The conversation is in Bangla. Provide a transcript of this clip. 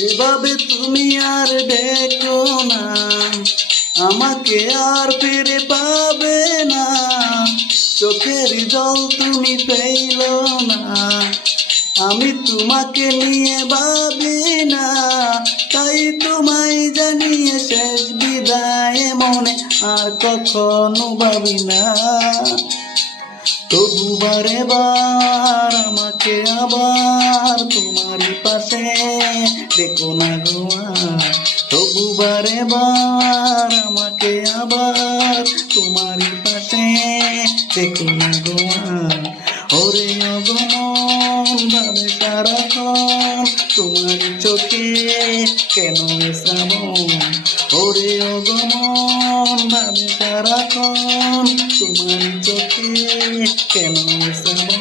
এভাবে তুমি আর দেখো না, আমাকে আর ফিরে পাবে না। চোখের জল তুমি পেইলো না, আমি তোমাকে নিয়ে ভাবি না। তাই তোমায় জানিয়ে শেষ বিদায় মনে আর কখনো ভাবি না। তবু বারে বার আমাকে আবার তোমারই পাশে দেখো না গো আর। তবু বারে বার আমাকে আবার তোমারই পাশে দেখো না গো আর। ওরে অগমন ভাবে সারাক্ষণ তোমার চোখে কেন শ্রাবণ। ওরে অগমন ভাবে সারাক্ষণ তোমার চোখে কেন শ্রাবণ।